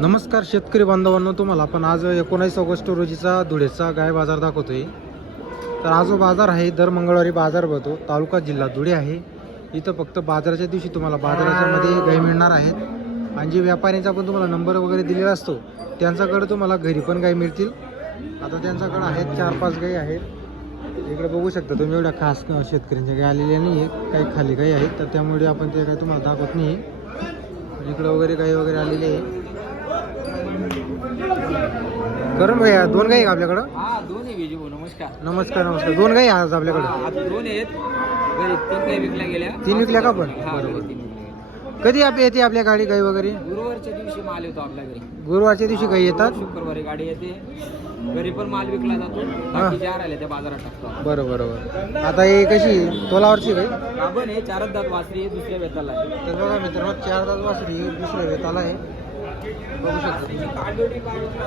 नमस्कार शेतकरी बांधवांनो तुम्हाला आपण आज एकोणावीस ऑगस्ट रोजीचा धुळेचा गाय बाजार दाखवतोय. तर आज जो बाजार आहे दर मंगळवारी बाजार भरतो. तालुका जिल्हा धुळे आहे. इथं फक्त बाजाराच्या दिवशी तुम्हाला बाजाराच्या मध्ये मिळणार आहेत. आणि जे व्यापाऱ्यांचा पण तुम्हाला नंबर वगैरे दिलेला असतो त्यांच्याकडे तुम्हाला घरी पण गाय मिळतील. आता त्यांच्याकडे आहेत चार पाच गाई आहेत. इकडे बघू शकता तुम्ही एवढ्या खास शेतकऱ्यांच्या गाय आलेल्या नाही आहेत काही खाली गाई आहेत तर त्यामुळे आपण ते काही तुम्हाला दाखवत नाही इकडे वगैरे गाई वगैरे आलेली आहे करून भैया दोन गाई का आपल्याकडं? हा दोन आहे विजू नमस्कार. नमस्कार नमस्कार. दोन गाई आज आपल्याकडं. हा, आता दोन आहेत. बरे तीन काही विकल्या गेल्या. तीन विकल्या का पण? हा बरोबर. तीन विकल्या गेल्या. कधी आप येते आपल्या गाडी गाई वगैरे? गुरुवारच्या दिवशी माल येतो आपल्या घरी. गुरुवारच्या दिवशी गाई येतात? शुक्रवारी गाडी येते. घरी पण माल विकला जातो. बाकी ज्या राहिल्या त्या बाजारात टाकतो बरं बरोबर आता हे कशी तोलावरची गाई? गाभण आहे चारच दात वासरी आहे दुसऱ्या वेताला आहे. तर बघा मित्रांनो चार तास वासरी दुसऱ्या वेताला आहे. बघू शकता.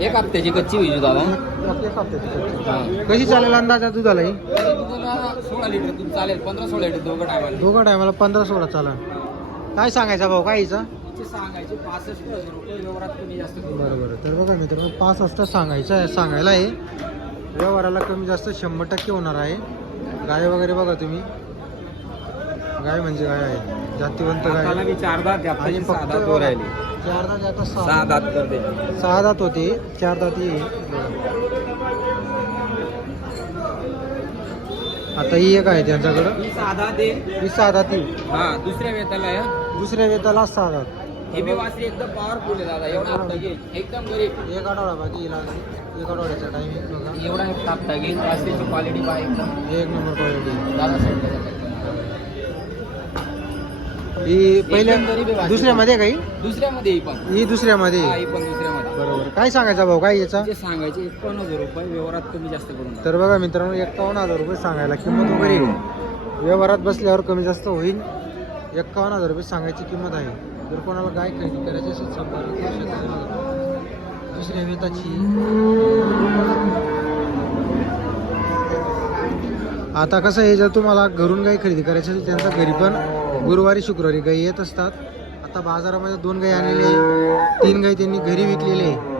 एक हप्त्याची कच्ची विजू दादा. कशी चालेल अंदाजा दुधाला ही दुधाला सोळा लिटर दूध चालेल पंधरा सोळा लिटर दोघं टायमाला दोघं टायमाला पंधरा सोळा चालेल काय सांगायचा भाऊ काय हिचा तिचे सांगायचे पासष्ट हजार रुपये व्यवहारात कमी जास्त करू बरं बरं तर बघा मित्रांनो पाच वाजता सांगायचं आहे सांगायला आहे. व्यवहाराला कमी जास्त शंभर टक्के होणार आहे. गाय वगैरे बघा तुम्ही. गाय म्हणजे गाय आहे. जातीवंत गाय. चार दात आणि फक्त दात वर राहिले. चार दात आता सहा सहा दात. करते सहा दात होते चार दात आता ही एक आहे त्यांच्याकडं. ही सहा दात आहे ही सहा दात ही. हा दुसऱ्या वेताला आहे दुसऱ्या वेताला सहा दात. हे बी वासरी एकदम पॉवरफुल आहे दादा. एवढा हप्ता घे एकदम गरीब. एक आठवडा बाकी हिला एक आठवड्याचा टाइमिंग बघा एवढा एक हप्ता घे. वासरीची क्वालिटी पहा एकदम. एक नंबर क्वालिटी दादा साईडला. ही पहिल्या. दुसऱ्यामध्ये काही दुसऱ्यामध्ये ही पण. ही दुसऱ्यामध्ये हा पण दुसऱ्यामध्ये. बरोबर. काय सांगायचा भाऊ? काय याचा? जे सांगायचे एकावन्न हजार रुपये व्यवहारात कमी जास्त करून. तर बघा मित्रांनो एक्कावन्न हजार रुपये सांगायला किंमत वगैरे. व्यवहारात बसल्यावर कमी जास्त होईल. एक्कावन्न हजार रुपये सांगायची किंमत आहे. जर कोणाला गाय खरेदी करायची असेल शकता दुसऱ्या वेताची. आता कसं आहे जर तुम्हाला घरून गाई खरेदी करायची असेल त्यांचा घरी पण गुरुवारी शुक्रवारी गाई येत असतात. आता बाजारामध्ये दोन गाई आणलेले आहे. तीन गाई त्यांनी घरी विकलेले आहे.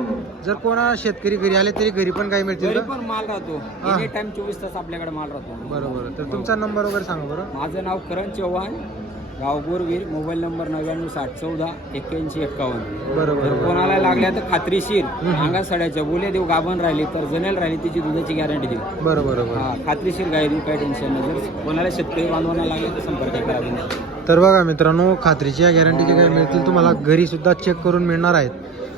जर कोणा शेतकरी घरी आले तरी घरी पण गाई मिळतील पण माल राहतो. टाइम चोवीस तास आपल्याकडे माल राहतो. बरोबर. तर तुमचा नंबर वगैरे सांगा बरं. माझं नाव करण चव्हाण गाव बोरवीर मोबाईल नंबर नव्याण्णव साठ चौदा एक्क्याऐंशी एक्कावन्न. बरोबर. जर कोणाला लागल्या तर खात्रीशीर. अंगात सड्याच्या बोले देऊ गाभण राहिली तर जनेल राहिली तिची दुधाची गॅरंटी देऊ. बरोबर बरोबर. हा खात्रीशीर गाय देऊ काही टेन्शन नाही. जर कोणाला शेतकरी बांधवांना लागले तर संपर्क करा बिंदास. तर बघा मित्रांनो खात्रीच्या गॅरंटीचे गाई मिळतील तुम्हाला घरी सुद्धा चेक करून मिळणार आहेत.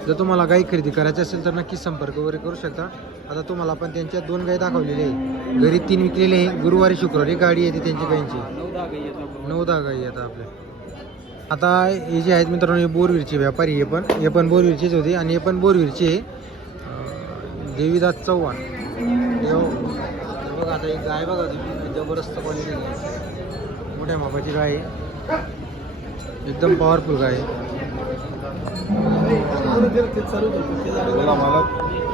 जर तुम्हाला गाई खरेदी करायची असेल तर नक्कीच संपर्क वगैरे करू शकता. आता तुम्हाला आपण त्यांच्या दोन गाई दाखवलेले आहे घरी तीन विकलेले आहे. गुरुवारी शुक्रवारी गाडी येते त्यांची गायींची नऊ येतात गाई आता आपल्या आता हे जे आहेत मित्रांनो हे बोरवीरचे व्यापारी हे पण. हे पण बोरवीरचेच होते आणि हे पण बोरवीरचे देवीदास चव्हाण. देव बघा आता एक गाय बघा तुम्ही. जबरदस्त क्वालिटी मोठ्या मापाची गाय आहे. एकदम पॉवरफुल गाय आहे.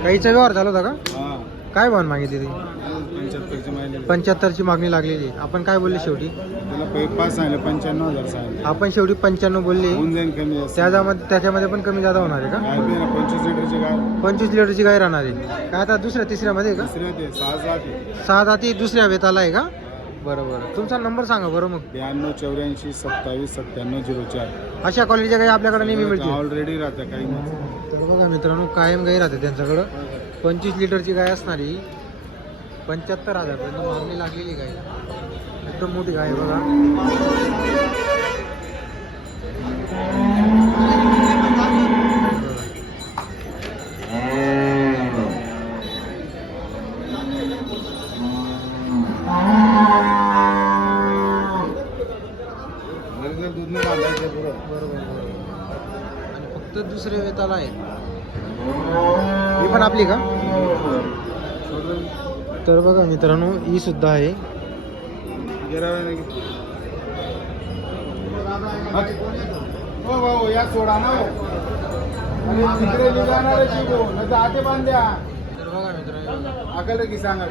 काहीचा व्यवहार झाला होता का? काय भाव मागितली ती? पंच्याहत्तरची मागणी लागलेली आहे. आपण काय बोलले शेवटी? पाच पंच्याण्णव हजार आपण शेवटी पंच्याण्णव बोलले. होऊन जाईल कमी जास्त. त्याच्यामध्ये त्याच्यामध्ये पण कमी जादा होणार आहे का? पंचवीस लिटरची गाय. पंचवीस लिटरची गाय राहणार आहे. काय आता दुसऱ्या तिसऱ्यामध्ये सहा का? सहा जाती दुसऱ्या वेताला आहे का? बरं बरं. तुमचा नंबर सांगा बरं मग. ब्याण्णव चौऱ्याऐंशी सत्तावीस सत्त्याण्णव झिरो चार. अशा क्वालिटीच्या गाई आपल्याकडे नेहमी मिळतील. ऑलरेडी राहतं काही बघा मित्रांनो कायम गाई राहते त्यांच्याकडं. पंचवीस लिटरची गाय असणारी पंच्याहत्तर हजारपर्यंत मागणी लागलेली गाय एकदम मोठी गाय बघा. दूध बरोबर. आणि फक्त दुसरे वेताला आहे. ही पण आपली का? तर बघा मित्रांनो ही सुद्धा आहे. तर बघा मित्रांनो. की सांगा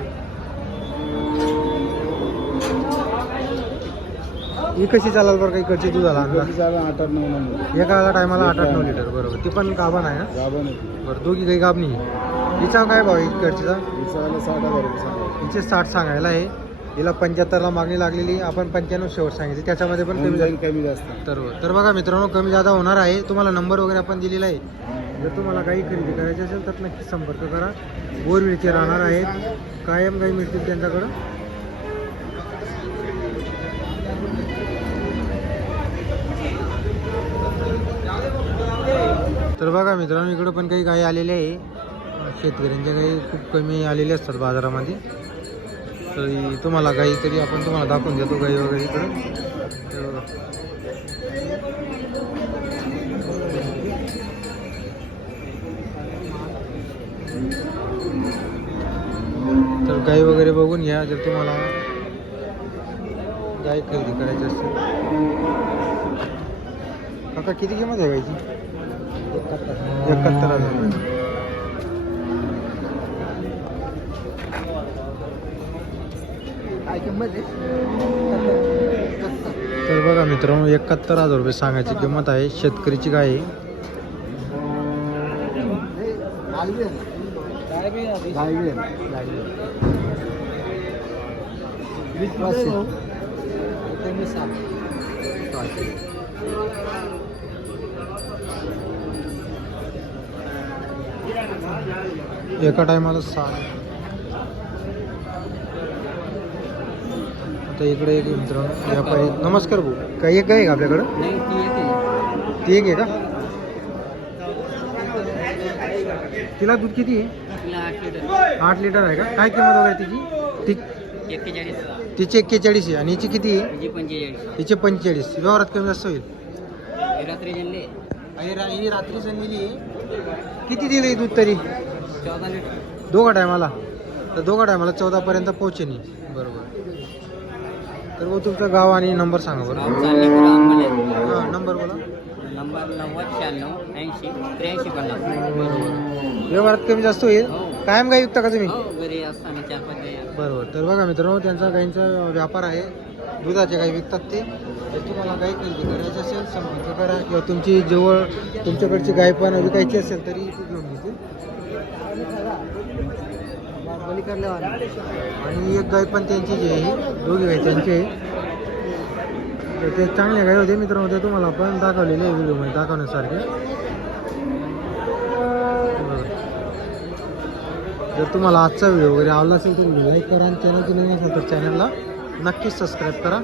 ही कशी चालाल बरं का इकडची दुधाला आठ आठ नऊ एका टायमाला आठ आठ नऊ लिटर बरोबर. ती पण गाभण आहे ना? गाभा नाही बरं दोघी काही गाभ नाही हिचा काय भाव इकडचीचा हिचा साठ हजार रुपये हिचे साठ सांगायला आहे. हिला पंच्याहत्तरला मागणी लागलेली आपण पंच्याण्णव शेवट सांगितली. त्याच्यामध्ये पण कमी जाईल कमी जास्त. तर तर बघा मित्रांनो कमी जादा होणार आहे. तुम्हाला नंबर वगैरे आपण दिलेला आहे. जर तुम्हाला काही खरेदी करायची असेल तर नक्की संपर्क करा. बोरविळचे राहणार आहेत. कायम काही मिळतील त्यांच्याकडं. तर बघा मित्रांनो इकडं पण काही गायी आलेल्या आहे. शेतकऱ्यांच्या गाई खूप कमी आलेले असतात बाजारामध्ये. तरी तुम्हाला गाई तरी आपण तुम्हाला दाखवून देतो गाई वगैरे इकडं. तर गाई वगैरे बघून घ्या जर तुम्हाला गाय खरेदी करायची असेल. काका किती किंमत आहे गायची एकाहत्तर हजार रुपये. काय किंमत आहे तर बघा मित्रांनो एकाहत्तर हजार रुपये सांगायची किंमत आहे. शेतकरीची गाय एका टायमाला सहा. आता इकडे एक मित्रांनो व्यापारी नमस्कार भाऊ. काही एक आहे का आपल्याकडं? ती एक आहे. का? तिला दूध किती आहे? आठ लिटर. आहे का? काय किंमत वगैरे तिची? ती तिची एक्केचाळीस आहे. आणि हिची किती आहे? पंचेचाळीस. हिचे पंचेचाळीस. व्यवहारात कमी जास्त होईल. हे रात्री आहे. किती दिली दूध तरी? दोघा टायमाला. तर दोघा टायमाला चौदापर्यंत पोहोचेनी बरोबर. तर भाऊ तुमचं गाव आणि नंबर सांगा बरं. गाव चालले आंबले हां नंबर बोला. नंबर नव्वद शहाण्णव ऐंशी त्र्याऐंशी पन्नास. बरोबर. व्यवहारात कमी जास्त होईल? हो. कायम गाई विकता का तुम्ही? हो घरी असताना चार पाच गाई बरोबर. तर बघा मित्रांनो त्यांचा गाईंचा व्यापार आहे. दुधाचे गाई विकतात ते. जर तुम्हाला गाई खरेदी करायची असेल संपर्क करा. किंवा तुमची जवळ तुमच्याकडची गाय पण विकायची असेल तरी ती घेऊन आणि एक गाय पण त्यांची जी आहे दोघी गाय त्यांची. आहे तर ते चांगल्या गाय होते मित्रांनो ते तुम्हाला पण दाखवलेले आहे व्हिडिओमध्ये दाखवण्यासारखे. जर तुम्हाला आजचा व्हिडिओ वगैरे आवडला असेल तर व्हिडिओ लाईक करा आणि चॅनलची नवीन असेल तर चॅनलला नक्कीच सबस्क्राईब करा.